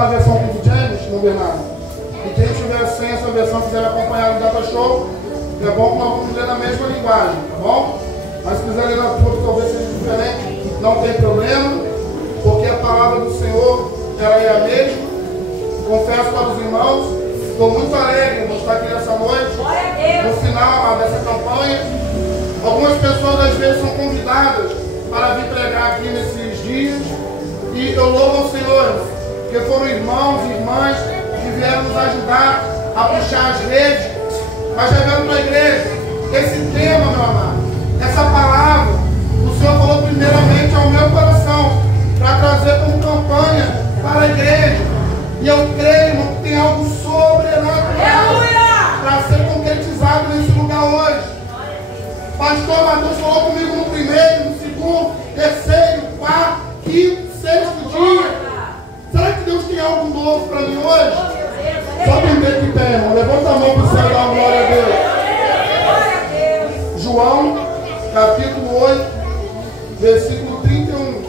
na versão King James, não, Bernardo? E quem tiver sem essa versão, quiser acompanhar no Data Show, é bom que nós vamos ler na mesma linguagem, tá bom? Mas se quiser ler na tua, que talvez seja diferente, não tem problema, porque a palavra do Senhor, ela é a mesma. Confesso para os irmãos, estou muito alegre de estar aqui nessa noite, no final dessa campanha. Algumas pessoas às vezes são convidadas para vir pregar aqui nesses dias, e eu louvo ao Senhor, porque foram irmãos e irmãs que vieram nos ajudar a puxar as redes, mas levando para a igreja esse tema, meu amado, essa palavra, o Senhor falou primeiramente ao meu coração, para trazer como campanha para a igreja, e eu creio, irmão, que tem algo sobrenatural para ser concretizado nesse lugar hoje. Pastor Matheus falou comigo no primeiro, no segundo, terceiro, quarto, quinto, sexto dia. Será que Deus tem algo novo para mim hoje? Só entender que tem, irmão. Levanta a mão para o céu e dá uma glória a Deus. João, capítulo 8, versículo 31.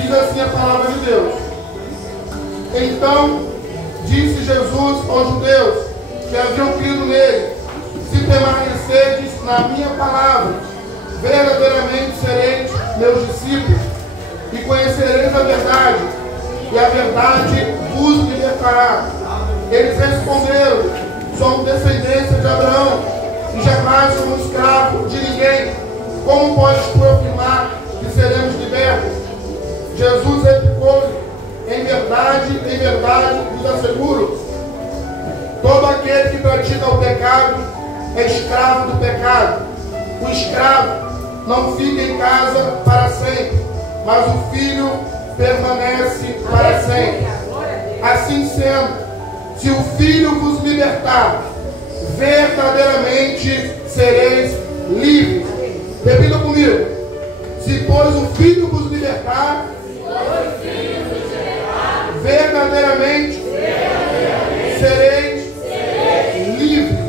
Diz assim a palavra de Deus. Então disse Jesus aos judeus que haviam crido nele: se permanecerdes na minha palavra, verdadeiramente sereis meus discípulos, e conhecereis a verdade, e a verdade vos libertará. Eles responderam: somos descendência de Abraão, e jamais somos escravos de ninguém. Como podes tu afirmar que seremos libertos? Jesus replicou: em verdade vos asseguro, todo aquele que pratica o pecado é escravo do pecado. O escravo não fica em casa para sempre, mas o filho permanece para sempre. Assim sendo, se o filho vos libertar, verdadeiramente sereis livres. Repita comigo: se pois o filho vos libertar, verdadeiramente sereis livres.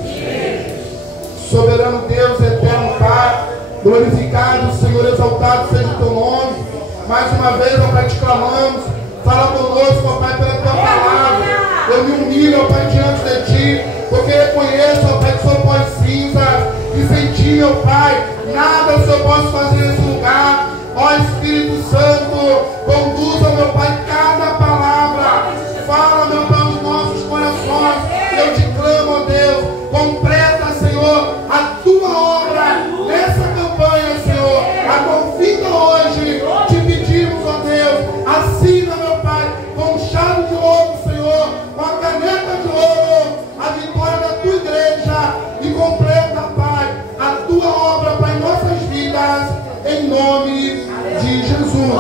Soberano Deus, eterno Pai, glorificado, Senhor, exaltado seja o teu nome. Mais uma vez, ó Pai, te clamamos. Fala conosco, ó Pai, pela tua palavra. Eu me humilho, ó Pai, diante de ti, porque reconheço, ó Pai, que sou pó e cinza, e sem ti, meu Pai, nada o Senhor pode fazer nesse lugar. Ó Espírito Santo, conduza, meu Pai, cada palavra. Fala, meu Pai, nos nossos corações. Eu te clamo, ó Deus, completa, Senhor, a tua obra nessa campanha, Senhor. A tua vinda hoje, te pedimos, ó Deus, assina, meu Pai, com chave de ouro, Senhor, com a caneta de ouro, a vitória da tua igreja, e completa, Pai, a tua obra, Pai, em nossas vidas, em nome de Jesus.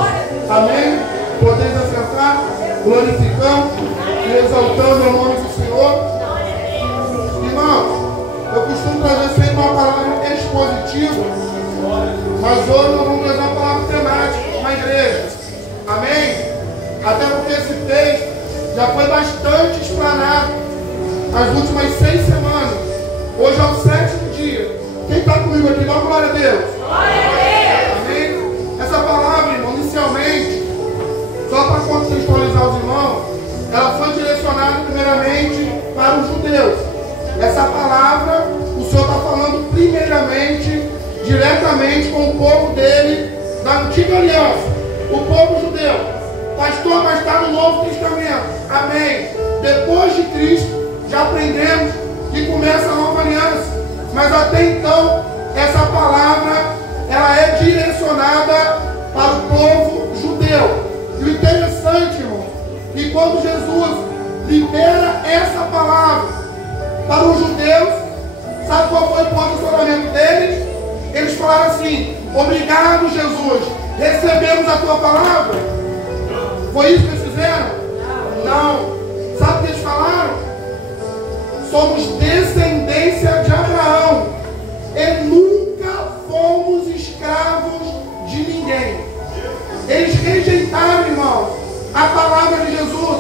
Amém? Podeis assentar, glorificando e exaltando o nome do Senhor. Irmãos, eu costumo trazer sempre uma palavra expositiva, mas hoje nós vamos trazer uma palavra temática na igreja. Amém? Até porque esse texto já foi bastante explanado nas últimas 6 semanas. Hoje é o 7º dia. Quem está comigo aqui, dá uma glória a Deus. Amém? Essa palavra, irmão, inicialmente, só para contextualizar os irmãos, ela foi direcionada primeiramente para os judeus. Essa palavra, o Senhor está falando primeiramente, diretamente com o povo dele, da antiga aliança, o povo judeu. Pastor, mas está no Novo Testamento. Amém. Depois de Cristo, já aprendemos que começa a nova aliança. Mas até então, essa palavra, ela é direcionada para o povo judeu. E o interessante, irmão, que quando Jesus libera essa palavra para os judeus, sabe qual foi o posicionamento deles? Eles falaram assim: obrigado, Jesus, recebemos a tua palavra. Foi isso que eles fizeram? Não. Sabe o que eles falaram? Somos descendência de Abraão e nunca fomos escravos de ninguém. Eles rejeitaram, irmãos, a palavra de Jesus.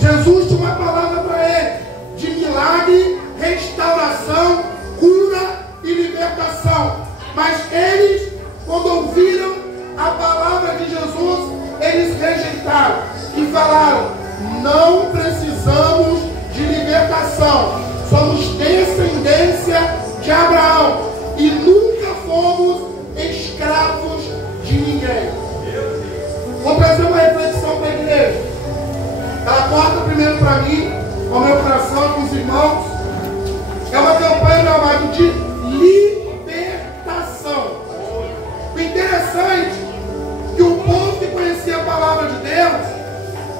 Jesus tinha uma palavra para eles de milagre, restauração, cura e libertação. Mas eles, quando ouviram a palavra de Jesus, eles rejeitaram e falaram: não precisamos de libertação. Somos descendência de Abraão e nunca fomos escravos de ninguém. Vou trazer uma reflexão para a igreja. Ela corta primeiro para mim, ao meu coração, com os irmãos. É uma campanha, meu amado, de libertação. O interessante é que o povo que conhecia a palavra de Deus,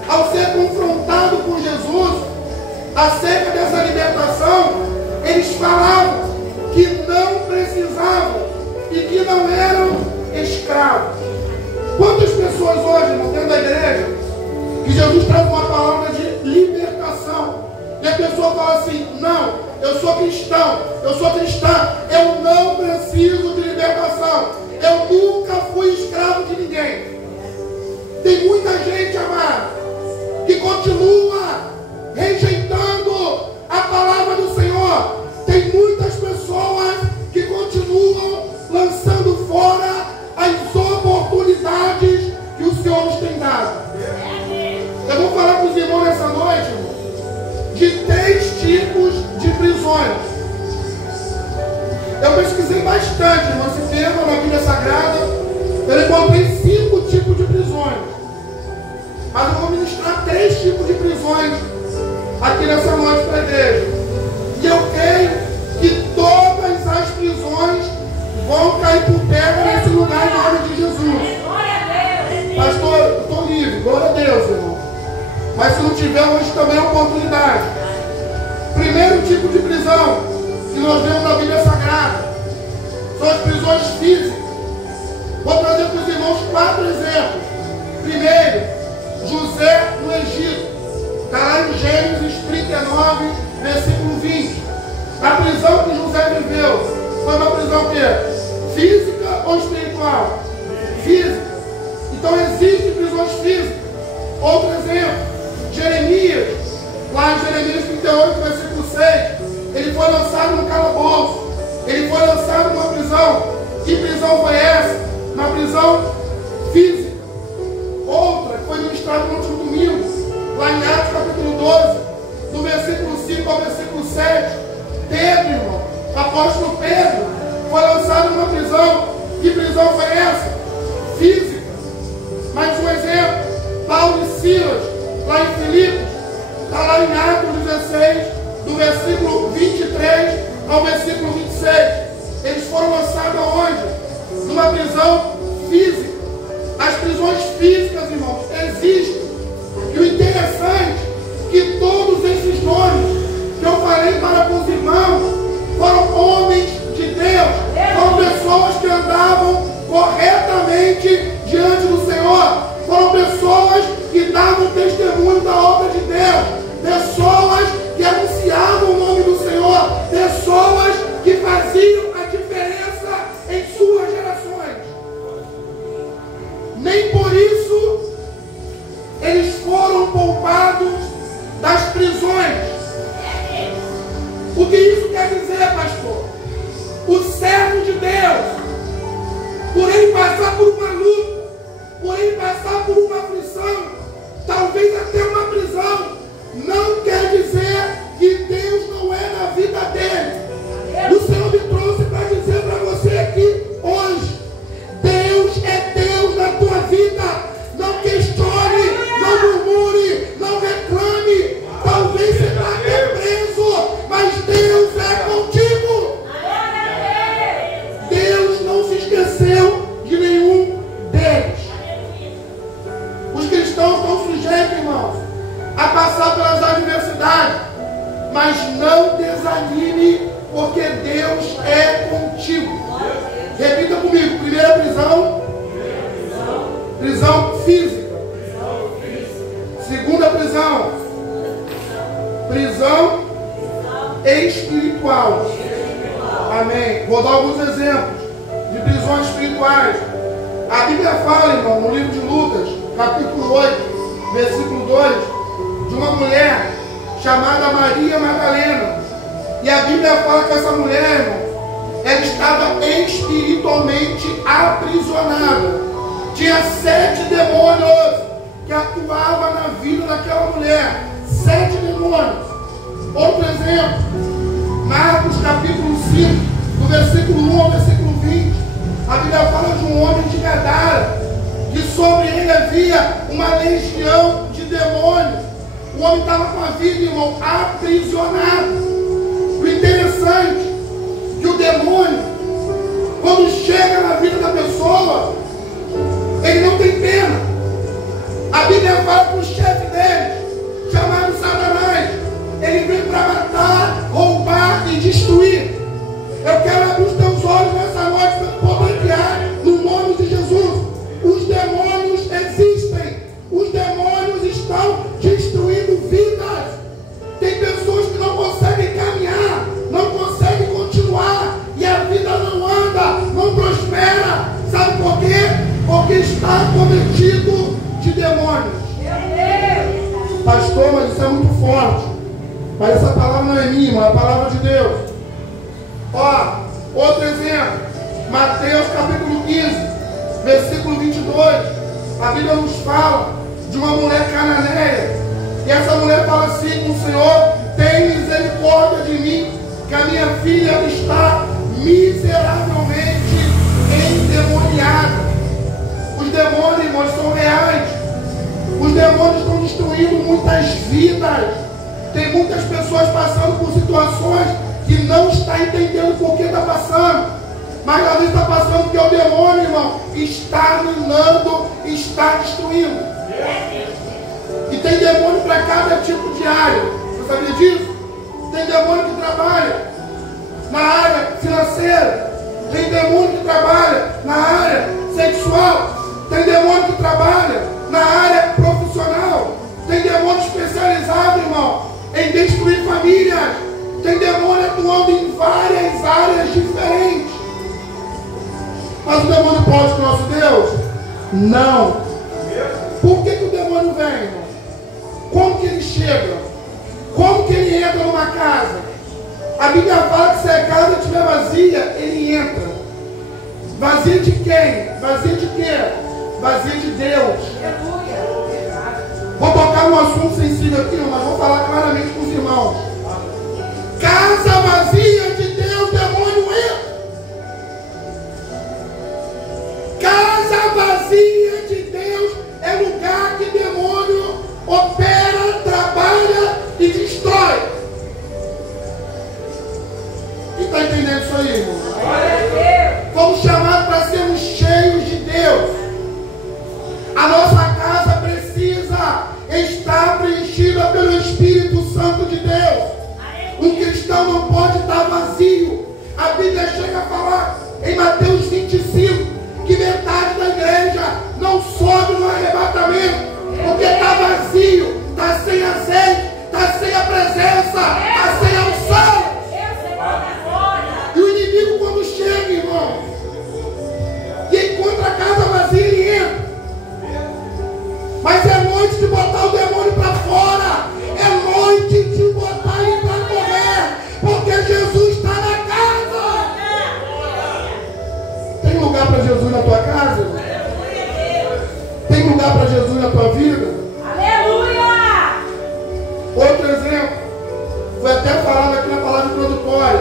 ao ser confrontado com Jesus acerca dessa libertação, eles falavam que não precisavam e que não eram escravos. Quantas pessoas hoje, irmão, dentro da igreja, que Jesus traz uma palavra de libertação, e a pessoa fala assim: não, eu sou cristão, eu sou cristã, eu não preciso de libertação, eu nunca fui escravo de ninguém. Tem muita gente, amado, que continua rejeitando a palavra do Senhor. Tem muitas pessoas que continuam lançando fora as oportunidades que o Senhor nos tem dado. Eu vou falar com os irmãos nessa noite, irmão, de 3 tipos de prisões. Eu pesquisei bastante, irmão, esse tema na Bíblia Sagrada. Eu encontrei 5 tipos de prisões. Mas eu vou ministrar 3 tipos de prisões aqui nessa noite para a igreja. E eu creio que todas as prisões vão cair por terra nesse lugar em nome de Jesus. Pastor, eu estou livre, glória a Deus, irmão. Mas se não tiver, hoje também é oportunidade. Primeiro tipo de prisão que nós vemos na Bíblia Sagrada são as prisões físicas. Vou trazer para os irmãos 4 exemplos. Primeiro, José no Egito. Está lá em Gênesis 39, versículo 20. A prisão que José viveu foi uma prisão que física ou espiritual? Física. Então existem prisões físicas. Outro exemplo, Jeremias, lá em Jeremias 38, versículo 6, ele foi lançado no calabouço, ele foi lançado numa prisão. Que prisão foi essa? Uma prisão física. Outra, que foi ministrada no último domingo, lá em Atos capítulo 12, do versículo 5 ao versículo 7, Pedro, irmão, o apóstolo Pedro, foi lançado numa prisão. Que prisão foi essa? Física. Mais um exemplo, Paulo e Silas, lá em Filipos, está lá em Atos 16, do versículo 23 ao versículo 26. Eles foram lançados aonde? Numa prisão física. As prisões físicas, irmãos, existem. E o interessante é que todos esses nomes que eu falei para os irmãos foram homens de Deus, foram pessoas que andavam corretamente diante do Senhor, foram pessoas que davam testemunho da obra de Deus, pessoas que anunciavam o nome do Senhor, pessoas que faziam a diferença em suas gerações. Nem por isso eles foram poupados das prisões. O que isso quer dizer, pastor? O servo de Deus, por ele passar por uma luta, por ele passar por uma aflição, talvez até uma prisão, não quer dizer que Deus não é na vida dele. O Senhor me trouxe para dizer para você aqui hoje: Deus é Deus na tua vida. Não questione, não murmure, não reclame. Talvez você está até preso, mas Deus é contigo. Deus não se esqueceu de nenhum deles. Os cristãos estão sujeitos, irmãos, a passar pelas adversidades, mas não desanime, porque Deus é contigo. Repita comigo: primeira prisão, prisão física. Segunda prisão, prisão espiritual. Amém. Vou dar alguns exemplos de prisões espirituais. A Bíblia fala, irmão, no livro de Lucas, capítulo 8, versículo 2, de uma mulher chamada Maria Madalena. E a Bíblia fala que essa mulher, irmão, ela estava espiritualmente aprisionada. Tinha 7 demônios que atuavam na vida daquela mulher. mulher 7 demônios. Outro exemplo, Marcos capítulo 5, do versículo 1 ao versículo 20. A Bíblia fala de um homem de Gadara, que sobre ele havia uma legião de demônios. O homem estava com a vida, irmão, aprisionado. O interessante é que o demônio, quando chega na vida da pessoa, ele não tem pena. A Bíblia fala que o chefe dele, chamado Satanás, ele vem para matar, roubar e destruir. Eu quero abrir os teus olhos nessa noite para poder criar no nome de Jesus. Os demônios existem. Os demônios estão destruindo vidas. Tem pessoas que não conseguem caminhar, não conseguem continuar, e a vida não anda, não prospera. Sabe por quê? Porque está cometido de demônios. Pastor, mas isso é muito forte. Mas essa palavra não é minha, é a palavra de Deus. Ó, outro exemplo, Mateus capítulo 15, versículo 22. A Bíblia nos fala de uma mulher cananeia, e essa mulher fala assim com o Senhor: tem misericórdia de mim, que a minha filha está miseravelmente endemoniada. Os demônios, irmãos, são reais. Os demônios estão destruindo muitas vidas. Tem muitas pessoas passando por situações que não está entendendo por que está passando. Mas às vezes está passando porque o demônio, irmão, está minando, está destruindo. E tem demônio para cada tipo de área. Você sabia disso? Tem demônio que trabalha na área financeira. Tem demônio que trabalha na área sexual. Tem demônio que trabalha na área profissional. Tem demônio especializado, irmão, em destruir famílias. Tem demônio atuando em várias áreas diferentes. Mas o demônio pode com o nosso Deus? Não. Por que o demônio vem, irmão? Como que ele chega? Como que ele entra numa casa? A Bíblia fala que se a casa estiver vazia, ele entra. Vazia de quem? Vazia de quê? Vazia de Deus. Vou tocar num assunto sensível aqui, mas vou falar claramente com os irmãos. Casa vazia de Deus, demônio entra. Casa vazia de Deus é lugar que demônio opera, trabalha e destrói. Quem está entendendo isso aí, irmão? Fomos chamados para sermos cheios de Deus. A nossa casa precisa estar preenchida pelo Espírito Santo de Deus. Um cristão não pode estar vazio. A Bíblia chega a falar em Mateus 25 que metade da igreja não sobe no arrebatamento porque está vazio, está sem azeite, está sem a presença, está sem a unção. E o inimigo, quando chega, irmão, e encontra a casa vazia, ele entra. Mas é noite de botar o demônio para fora. É noite de botar ele para correr, porque Jesus está na casa. Tem lugar para Jesus na tua casa? Tem lugar para Jesus na tua vida? Aleluia! Outro exemplo, foi até falado aqui na palavra introdutória,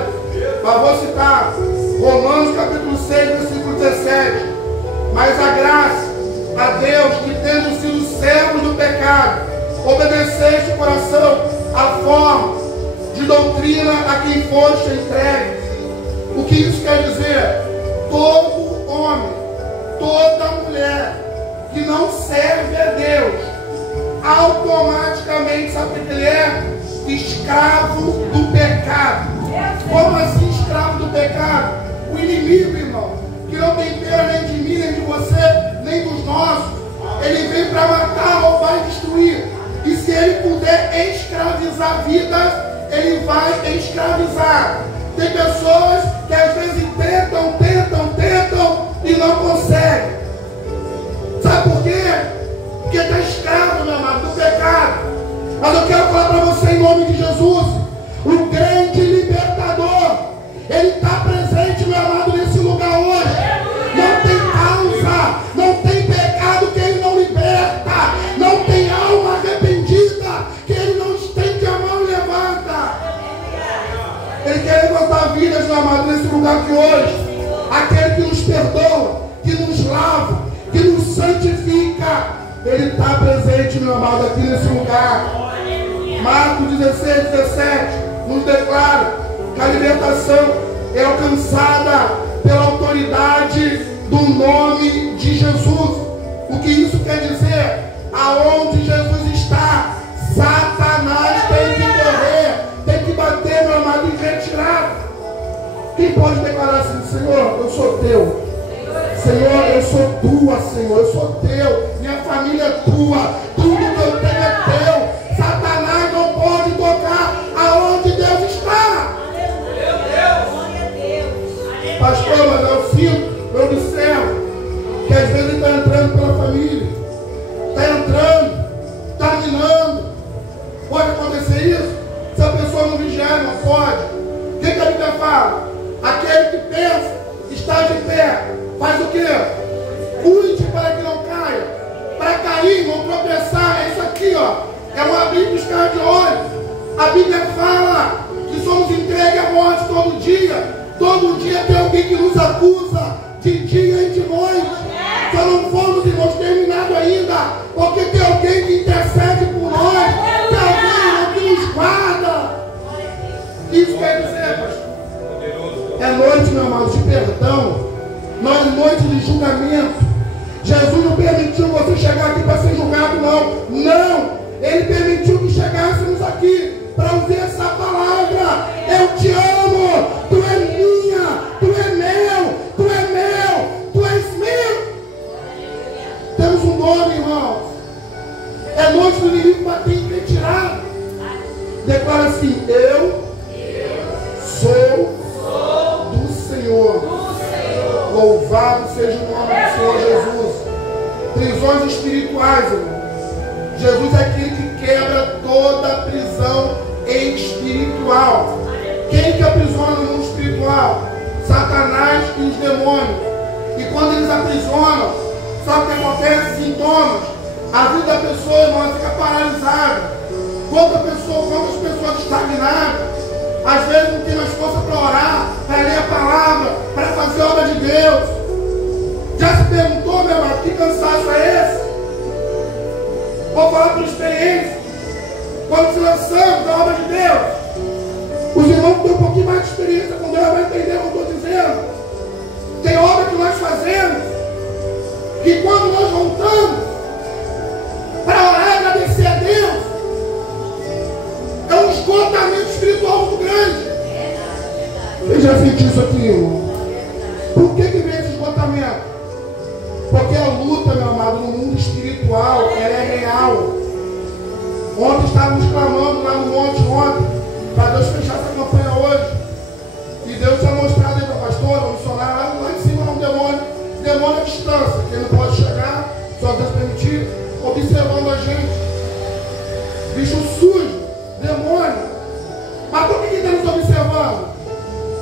mas vou citar Romanos capítulo 6, versículo 17. Mas a graça a Deus, que tendo sido servos do pecado, obedeceste o coração à forma de doutrina a quem foste entregue. O que isso quer dizer? Todo homem, toda mulher que não serve a Deus, automaticamente, sabe o que ele é? Escravo do pecado. Como assim escravo do pecado? O inimigo, irmão, que não tem pena nem de mim, nem de você, nem dos nossos, ele vem para matar, roubar e destruir. E se ele puder escravizar vidas, ele vai escravizar. Tem pessoas que às vezes tentam e não conseguem. Sabe por quê? Porque está escravo, meu amado, do pecado. Mas eu quero falar para você em nome de Jesus, o grande libertador, ele está presente, meu amado, nesse lugar hoje. Não tem causa, não tem pecado que ele não liberta, não tem alma arrependida que meu amado, nesse lugar aqui hoje. Aquele que nos perdoa, que nos lava, que nos santifica. Ele está presente, meu amado, aqui nesse lugar. Marcos 16, 17 nos declara que a libertação é alcançada pela autoridade do nome de Jesus. O que isso quer dizer? Aonde Jesus está, Satanás tem que correr, tem que bater, meu amado, em retirada. Quem pode declarar assim: Senhor, eu sou teu. Senhor, eu sou tua, Senhor, eu sou teu. Minha família é tua. Tudo que eu tenho é teu. Satanás não pode tocar aonde Deus está. Pastor, mas eu sinto, eu observo que às vezes ele está entrando pela família. Está entrando, está minando. Pode acontecer isso? Se a pessoa não vigiar, não pode. O que a Bíblia fala? Aquele que pensa, está de pé, faz o quê? Cuide para que não caia. Para cair, não tropeçar. É isso aqui, ó. É um abrir e piscar de olho. A Bíblia fala que somos entregues à morte todo dia. Todo dia tem alguém que nos acusa, de dia e de noite. Só não fomos, irmãos, terminados ainda, porque tem alguém que intercede por nós, tem alguém que nos guarda. Isso quer dizer, pastor, é noite, meu amado, de perdão, não é noite de julgamento. Jesus não permitiu você chegar aqui para ser julgado, não. Não, Ele permitiu que chegássemos aqui para ouvir essa palavra. Eu te amo, tu é minha, tu é meu, tu é meu, tu és meu. Temos um nome, irmão. É noite do inimigo bater em retirada. Declara assim: eu sou do Senhor. Louvado seja o nome do Senhor Jesus. Prisões espirituais, irmão. Jesus é aquele que quebra toda a prisão espiritual. Quem que aprisiona no mundo espiritual? Satanás e os demônios. E quando eles aprisionam, sabe o que acontece? Sintomas. A vida da pessoa, irmão, fica paralisada. Quantas pessoas estagnadas, às vezes não tem mais força para orar, para ler a palavra, para fazer a obra de Deus. Já se perguntou, meu irmão, que cansaço é esse? Vou falar por experiência. Quando se lançamos na obra de Deus, os irmãos que têm um pouquinho mais de experiência com Deus vão entender o que eu estou dizendo. Tem obra que nós fazemos, que quando nós voltamos para orar e agradecer a Deus, é um esgotamento espiritual muito grande. Você já sentiu isso aqui, irmão? Por que vem esse esgotamento? Porque a luta, meu amado, no mundo espiritual, ela é real. Ontem estávamos clamando lá no monte, para Deus fechar essa campanha hoje. E Deus tinha mostrado aí para a pastora, o missionário, lá em cima há um demônio. Demônio à distância, que ele não pode chegar, só Deus permitir, observando a gente. Bicho sujo, demônio. Mas por que ele está nos observando?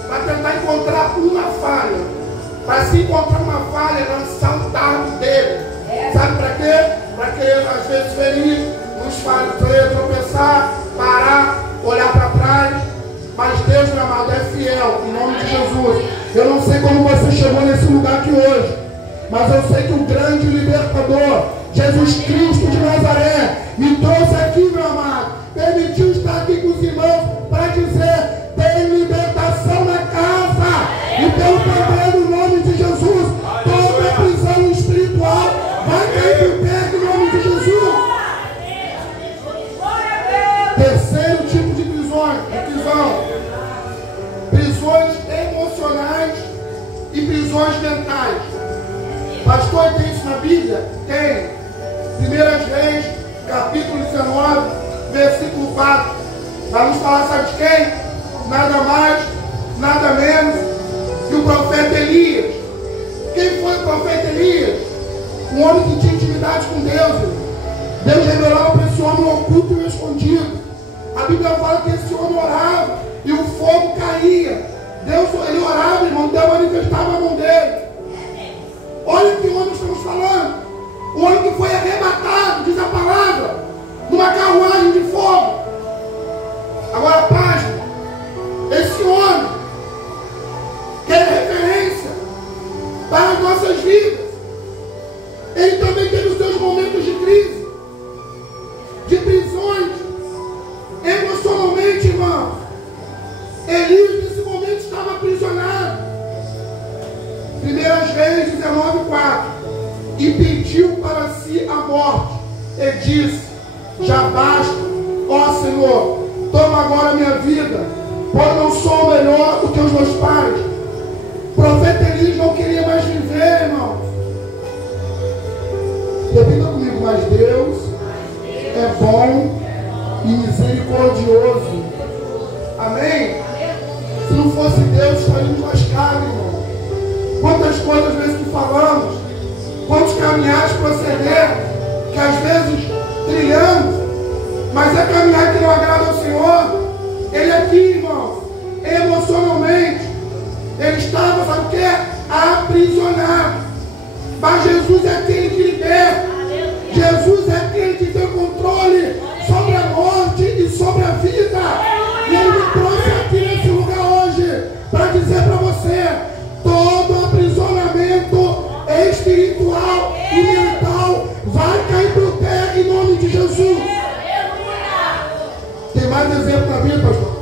Para tentar encontrar uma falha. Para se encontrar uma falha, lançar um dardo dele. Sabe para quê? Para que ele, às vezes, ferir, nos fazer tropeçar, parar, olhar para trás. Mas Deus, meu amado, é fiel, em nome de Jesus. Eu não sei como você chegou nesse lugar aqui hoje, mas eu sei que o grande libertador, Jesus Cristo de Nazaré, me trouxe aqui, meu amado, permitiu estar aqui com os irmãos para dizer: tem libertação na casa. E pelo poder do nome de Jesus, toda prisão espiritual vai cair por terra em nome de Jesus. Terceiro tipo de prisão: prisões emocionais e prisões mentais. Pastor, tem isso na Bíblia? Tem. 1 Reis, capítulo 19, versículo 4. Vamos falar, sabe de quem? Nada mais, nada menos que o profeta Elias. Quem foi o profeta Elias? Um homem que tinha intimidade com Deus. Deus revelava para esse homem o oculto e o escondido. A Bíblia fala que esse homem orava e o fogo caía. Deus, ele orava, irmão, Deus manifestava a mão dele. Olha que homem estamos falando. O homem que foi arrebatado, diz a palavra, numa carruagem de fogo. Agora a página. Esse homem prisões. Emocionalmente, irmão, Elias nesse momento estava aprisionado. 1 Reis 19:4. E pediu para si a morte, e disse: já basta, ó Senhor, toma agora a minha vida, pois não sou melhor do que os meus pais. O profeta Elias não queria mais viver, irmão. Repita comigo: mas Deus é bom e misericordioso. Amém? Se não fosse Deus, estaríamos lascados, irmão. Quantas coisas às vezes que falamos, quantos caminhares proceder, que às vezes trilhamos, mas é caminhar que não agrada ao Senhor. Ele aqui, irmão, emocionalmente, ele estava, sabe o que? Aprisionado. Mas Jesus é aquele que liberta. Jesus é aquele que tem controle sobre a morte e sobre a vida. E ele me trouxe aqui nesse lugar hoje para dizer para você: todo aprisionamento espiritual e mental vai cair por terra em nome de Jesus. Tem mais exemplo na Bíblia, pastor?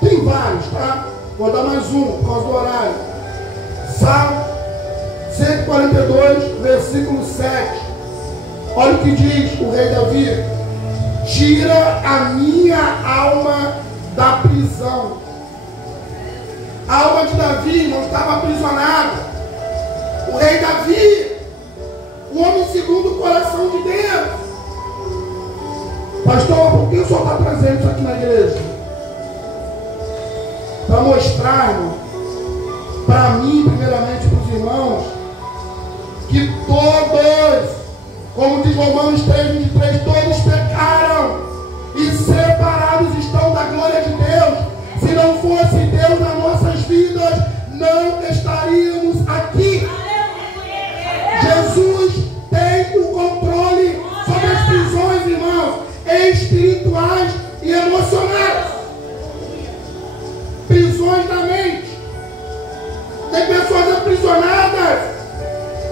Tem vários, tá? Vou dar mais um por causa do horário. Salmo 142, versículo 7. Olha o que diz o rei Davi: tira a minha alma da prisão. A alma de Davi não estava aprisionada. O rei Davi, o homem segundo o coração de Deus. Pastor, por que o senhor está trazendo isso aqui na igreja? Para mostrar, irmão, para mim, primeiramente, para os irmãos, que todos, como diz Romanos 3:23, todos pecaram e separados estão da glória de Deus. Se não fosse Deus nas nossas vidas, não estaríamos aqui. Jesus tem o controle sobre as prisões, irmãos, espirituais e emocionais. Prisões da mente. Tem pessoas aprisionadas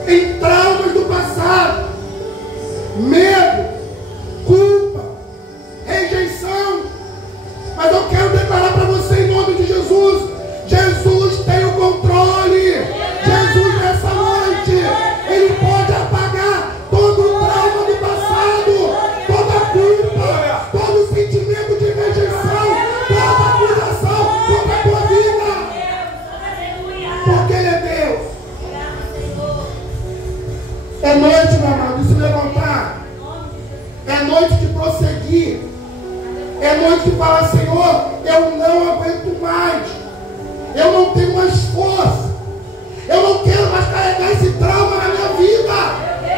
em traumas do passado, medo, culpa, rejeição. Mas eu quero declarar para você em nome de Jesus: Jesus tem o controle. Jesus nessa noite, Ele pode apagar todo o trauma do passado, toda a culpa, todo o sentimento de rejeição, toda a acusação contra a tua vida. Porque Ele é Deus. É noite, meu amado, de se levantar. É noite de prosseguir. É noite de falar: Senhor, eu não aguento mais. Eu não tenho mais força. Eu não quero mais carregar esse trauma na minha vida.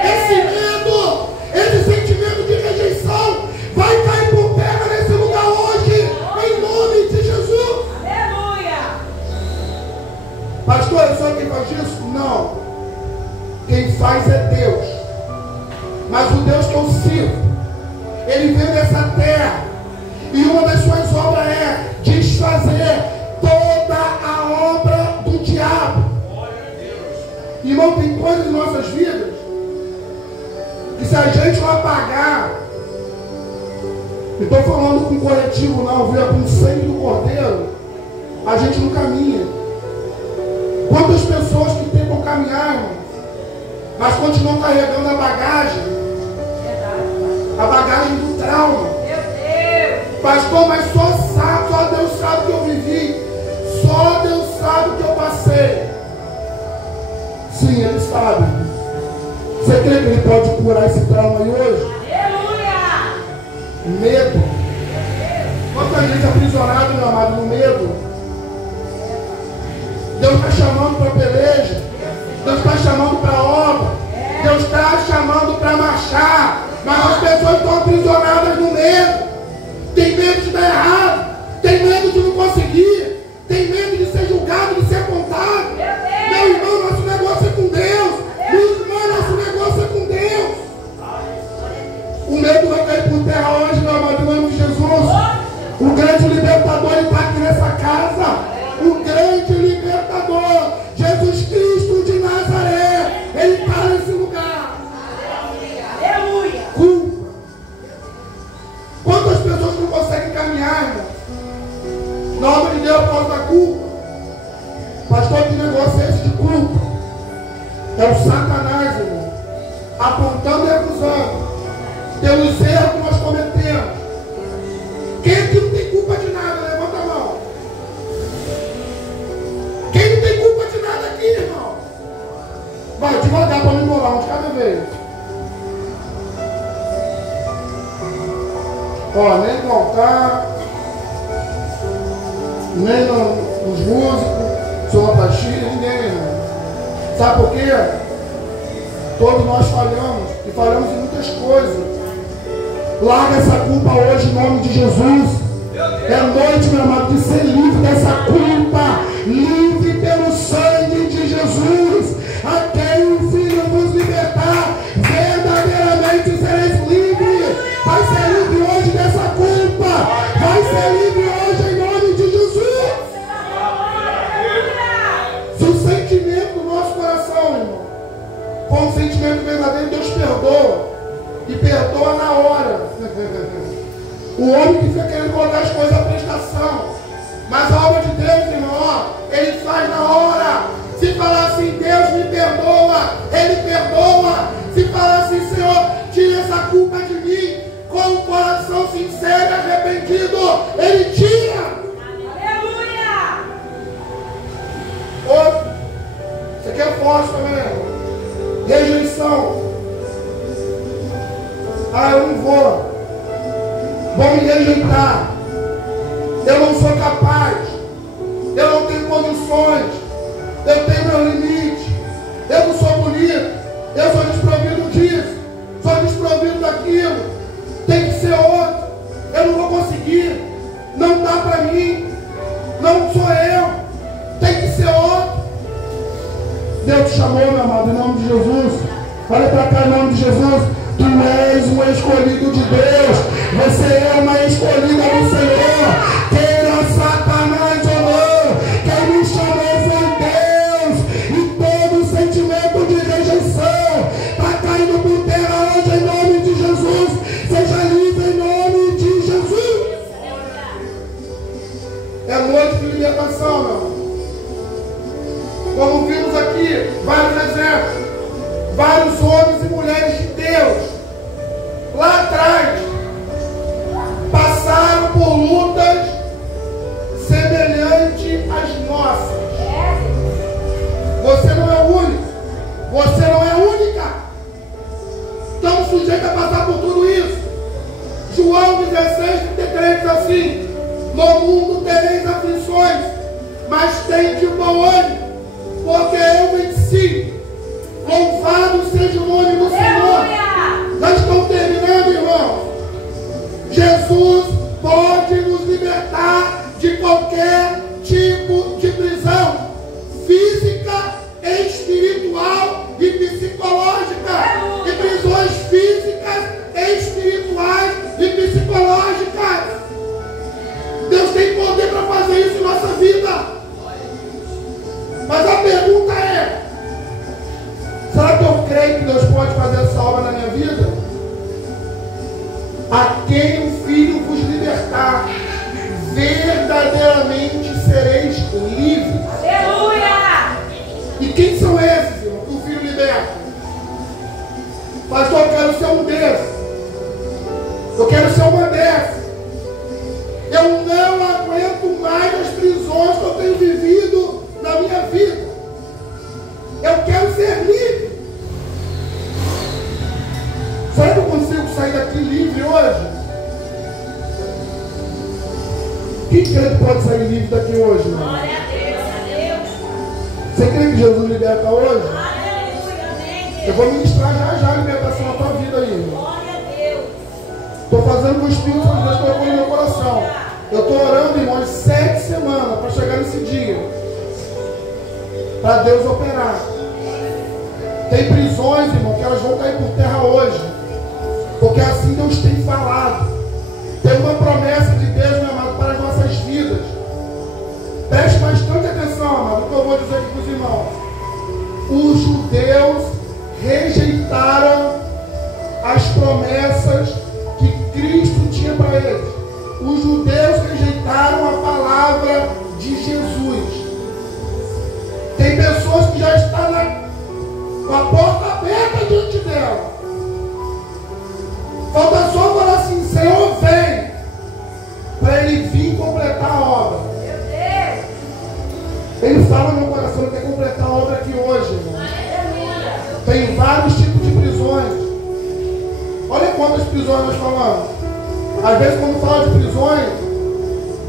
Esse medo, esse sentimento de rejeição vai cair por terra nesse lugar hoje, em nome de Jesus. Aleluia. Pastor, eu sou quem faz isso? Não. Quem faz é Deus. Mas o Deus que eu sirvo, Ele veio nessa terra e uma das suas obras é desfazer toda a obra do diabo. Irmão, tem coisas em nossas vidas que, se a gente não apagar, não estou falando com coletivo não, viu? É com o sangue do Cordeiro, a gente não caminha. Quantas pessoas que tentam caminhar, irmão, mas continuam carregando a bagagem do trauma. Pastor, mas só Deus sabe o que eu vivi, só Deus sabe o que eu passei. Sim, Ele sabe. Você crê que Ele pode curar esse trauma aí hoje? Aleluia! Medo. Quanta gente aprisionada, meu amado, no medo. Deus está chamando para a peleja. Deus está chamando para a obra. Deus está chamando para marchar. Mas as pessoas estão aprisionadas no medo. Tem medo de dar errado. Tem medo de não conseguir. Tem medo de ser julgado, de ser apontado. Meu irmão, nosso negócio é com Deus. Minha irmã, nosso negócio é com Deus. O medo vai cair por terra hoje, meu amado, em nome de Jesus. O grande libertador está aqui nessa casa. O grande libertador, Jesus Cristo de Nazaré, Ele está nesse lugar. Aleluia. Culpa. pessoas que não conseguem caminhar, irmão, na obra de Deus por causa da culpa. Pastor, que negócio é esse de culpa? É o Satanás, irmão, apontando e acusando pelos erros que nós cometemos. Quem aqui não tem culpa de nada? Levanta a mão. Quem não tem culpa de nada aqui, irmão? Vai, devagar para me morar, um de cada vez. Ó, nem no altar, nem nos músicos, sonoplastia, ninguém, irmão. Sabe por quê? Todos nós falhamos, e falhamos em muitas coisas. Larga essa culpa hoje em nome de Jesus. É noite, meu amado, de ser livre dessa culpa. Livre pelo sangue de Jesus. A quem o Filho vos libertar, verdadeiramente sereis livres. Vai ser livre hoje dessa culpa. Vai ser livre hoje em nome de Jesus. Se o sentimento do nosso coração, irmão, for um sentimento verdadeiro, Deus perdoa. E perdoa na hora. O homem que fica querendo colocar as coisas à prestação. Mas a obra de Deus, irmão, ó, ele faz na hora. Se falar assim, Deus me perdoa, ele perdoa. Se falar assim, Senhor, tira essa culpa de mim, com um coração sincero e arrependido, ele tira. Aleluia! Outro, isso aqui é forte também, irmão. Rejeição. Ah, eu não vou me rejeitar, eu não sou capaz, eu não tenho condições, eu tenho meu limite, eu não sou bonito, eu sou desprovido disso, sou desprovido daquilo, tem que ser outro, eu não vou conseguir, não dá para mim, não sou eu, tem que ser outro. Deus te chamou, meu amado, em nome de Jesus. Olha para cá, em nome de Jesus. Tu és um escolhido de Deus. Você é uma escolhida do Senhor. Queira Satanás ou não, quem me chamou foi Deus. E todo sentimento de rejeição está caindo por terra hoje em nome de Jesus. Seja livre em nome de Jesus. É noite de libertação, meu irmão. Como vimos aqui, vários exemplos. Vários homens e mulheres de Deus, lá atrás, passaram por lutas semelhantes às nossas. Você não é o único. Você não é única. Estamos sujeitos a passar por tudo isso. João 16:33 diz assim: no mundo tereis aflições, mas tende bom ânimo, porque eu venci. Louvado seja o nome do Senhor. Já estão terminando, irmão. Jesus pode nos libertar de qualquer tipo de prisão física, espiritual e psicológica. E prisões físicas, espirituais e psicológicas. Deus tem poder para fazer isso em nossa vida. Mas a pergunta é: será que eu creio que Deus pode fazer essa obra na minha vida? A quem o Filho vos libertar, verdadeiramente sereis livres. Aleluia! E quem são esses, irmão, que o Filho liberta? Pastor, eu quero ser um desses. Eu quero ser uma dessas. Eu não aguento mais as prisões que eu tenho vivido na minha vida. Eu quero ser livre. Será que eu consigo sair daqui livre hoje? Quem crê que pode sair livre daqui hoje, irmão? Glória a Deus. Você crê que Jesus liberta hoje? Aleluia, amém. Eu vou ministrar já a libertação na tua vida aí, irmão. Glória a Deus. Estou fazendo com o Espírito de Deus colocou no meu coração. Eu estou orando, irmão, 7 semanas para chegar nesse dia. Para Deus operar. Tem prisões, irmão, que elas vão cair por terra hoje. Porque assim Deus tem falado. Tem uma promessa de Deus, meu amado, para as nossas vidas. Preste bastante atenção, amado, o que eu vou dizer aqui para os irmãos. Os judeus rejeitaram as promessas que Cristo tinha para eles. os judeus rejeitaram a palavra de Jesus. Tem pessoas que já estão com a porta aberta diante dela. Falta só falar assim: Senhor, vem, para ele vir completar a obra. Ele fala no meu coração, ele quer completar a obra aqui hoje, irmão. Tem vários tipos de prisões. Olha quantas prisões nós falamos. Às vezes, quando fala de prisões,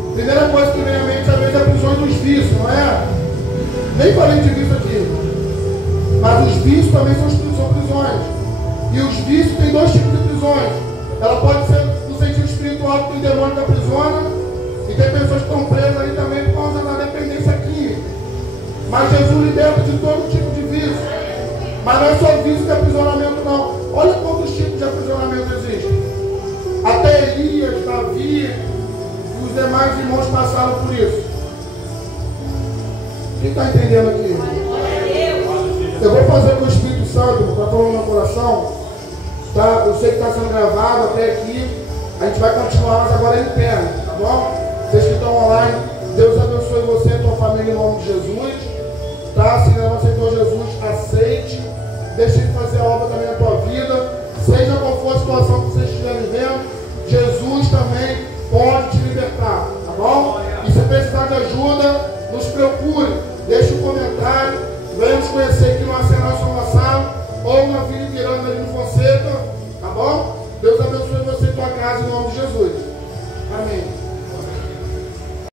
a primeira coisa que vem à mente, às vezes, é a prisão dos vícios, não é? Nem falei de vício aqui. Mas os vícios também são prisões. E os vícios têm dois tipos de prisões. Ela pode ser no sentido espiritual, que tem demônio que aprisiona, e tem pessoas que estão presas aí também por causa da dependência química. Mas Jesus liberta de todo tipo de vício. Mas não é só vício de aprisionamento, não. Olha quantos tipos de aprisionamento existem. Até Elias, Davi e os demais irmãos passaram por isso. Quem está entendendo aqui? Eu vou fazer com o Espírito Santo, está falando no meu coração. Tá? Eu sei que está sendo gravado até aqui. A gente vai continuar, mas agora é interno, tá bom? Vocês que estão online, Deus abençoe você e a tua família em nome de Jesus. Tá? Se não aceitou Jesus, aceite. Deixa ele fazer a obra também na tua vida. Seja qual for a situação que você estiver vivendo, Jesus também pode te libertar, tá bom? E se precisar de ajuda, nos procure.